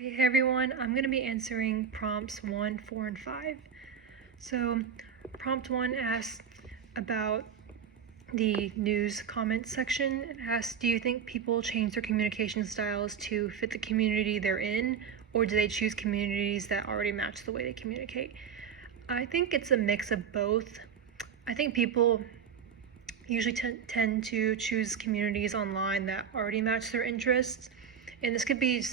Hey everyone, I'm going to be answering prompts 1, 4, and 5. So, prompt 1 asks about the news comments section. It asks, do you think people change their communication styles to fit the community they're in, or do they choose communities that already match the way they communicate? I think it's a mix of both. I think people usually tend to choose communities online that already match their interests. And this could be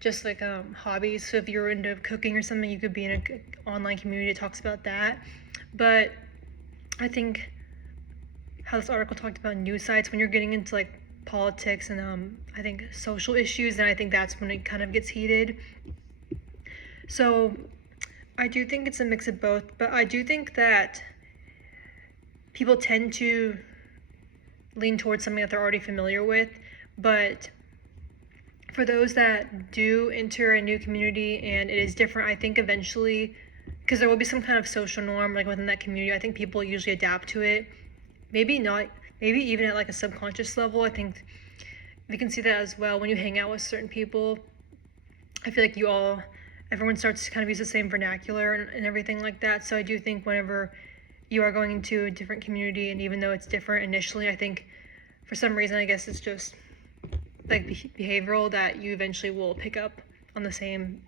just like hobbies. So if you're into cooking or something, you could be in an online community that talks about that. But I think how this article talked about news sites, when you're getting into like politics and I think social issues, then I think that's when it kind of gets heated. So I do think it's a mix of both, but I do think that people tend to lean towards something that they're already familiar with. But for those that do enter a new community and it is different, I think eventually, because there will be some kind of social norm like within that community, I think people usually adapt to it. Maybe not, maybe even at like a subconscious level. I think we can see that as well when you hang out with certain people. I feel like everyone starts to kind of use the same vernacular and everything like that. So I do think whenever you are going into a different community, and even though it's different initially, I think for some reason, I guess it's just like behavioral, that you eventually will pick up on the same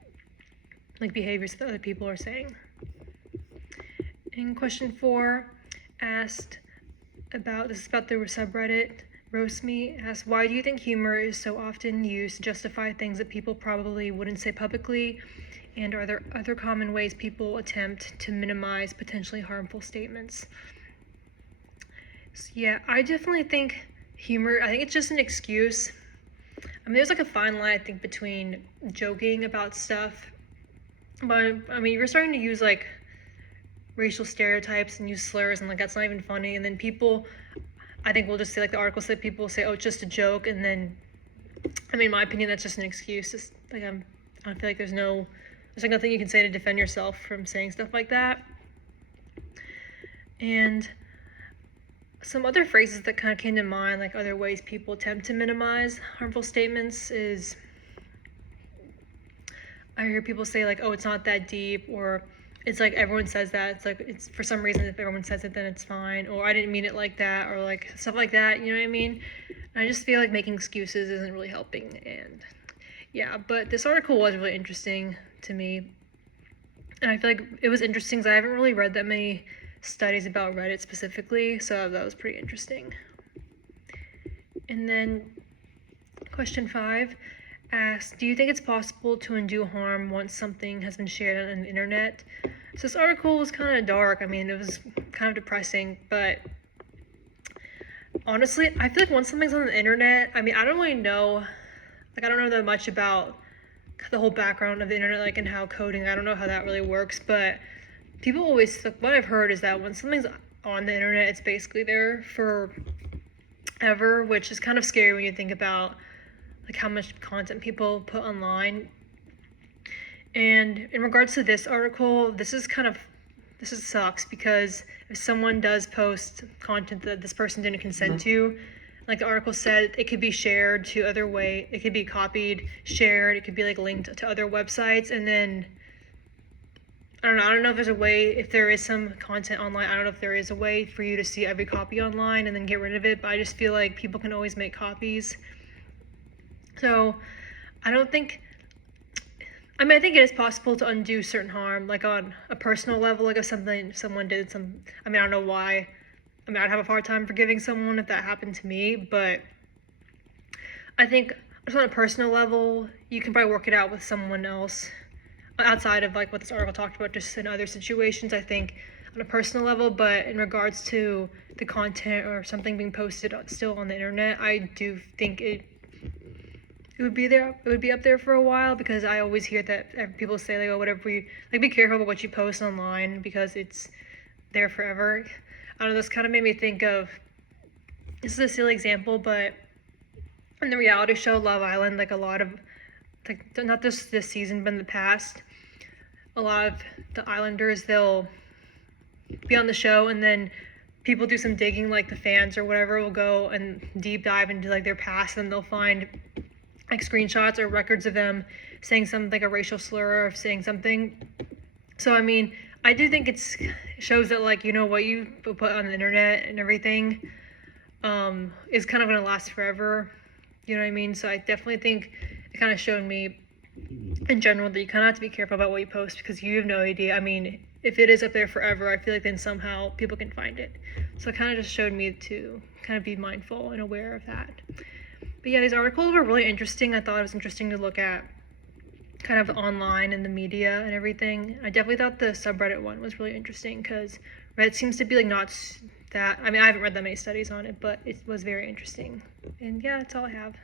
like behaviors that other people are saying. And question 4 asked about the subreddit Roast Me. Asked, why do you think humor is so often used to justify things that people probably wouldn't say publicly, and are there other common ways people attempt to minimize potentially harmful statements? So yeah, I definitely think humor, I think it's just an excuse. I mean, there's like a fine line, I think, between joking about stuff, but I mean, you're starting to use like racial stereotypes and use slurs, and like that's not even funny. And then people, I think we'll just say, like the article said, people say, "Oh, it's just a joke," and then, I mean, in my opinion, that's just an excuse. It's like I feel like there's like nothing you can say to defend yourself from saying stuff like that. And some other phrases that kind of came to mind, like other ways people attempt to minimize harmful statements, is I hear people say like, "Oh, it's not that deep," or it's like everyone says that. It's like it's for some reason if everyone says it, then it's fine, or I didn't mean it like that, or like stuff like that. You know what I mean? And I just feel like making excuses isn't really helping. And yeah, but this article was really interesting to me, and I feel like it was interesting because I haven't really read that many studies about Reddit specifically, so that was pretty interesting. And then question 5 asks, do you think it's possible to undo harm once something has been shared on the internet? So this article was kind of dark. I mean, it was kind of depressing, but honestly, I feel like once something's on the internet, I mean, I don't really know, like I don't know that much about the whole background of the internet, like and how coding, I don't know how that really works, but people always, like, what I've heard is that when something's on the internet, it's basically there forever, which is kind of scary when you think about like how much content people put online. And in regards to this article, this sucks, because if someone does post content that this person didn't consent to, like the article said, it could be shared to it could be copied, shared, it could be like linked to other websites, and then I don't know if there's a way, if there is some content online, I don't know if there is a way for you to see every copy online and then get rid of it, but I just feel like people can always make copies. So I don't think, I mean, I think it is possible to undo certain harm, like on a personal level, like if someone did some, I mean, I don't know why, I mean, I'd have a hard time forgiving someone if that happened to me, but I think just on a personal level, you can probably work it out with someone else outside of like what this article talked about, just in other situations, I think on a personal level. But in regards to the content or something being posted still on the internet, I do think it would be up there for a while, because I always hear that people say like, oh, whatever you like, be careful about what you post online because it's there forever. I don't know, this kind of made me think of, this is a silly example, but in the reality show Love Island, like a lot of, like not just this season but in the past, a lot of the islanders, they'll be on the show and then people do some digging, like the fans or whatever will go and deep dive into like their past, and they'll find like screenshots or records of them saying something like a racial slur or saying something. So I mean, I do think it shows that, like, you know, what you put on the internet and everything is kind of going to last forever. You know what I mean? So I definitely think it kind of showed me in general that you kind of have to be careful about what you post, because you have no idea. I mean, if it is up there forever, I feel like then somehow people can find it. So it kind of just showed me to kind of be mindful and aware of that. But yeah, these articles were really interesting. I thought it was interesting to look at kind of online and the media and everything. I definitely thought the subreddit one was really interesting, because Reddit seems to be like not that, I mean, I haven't read that many studies on it, but it was very interesting. And yeah, that's all I have.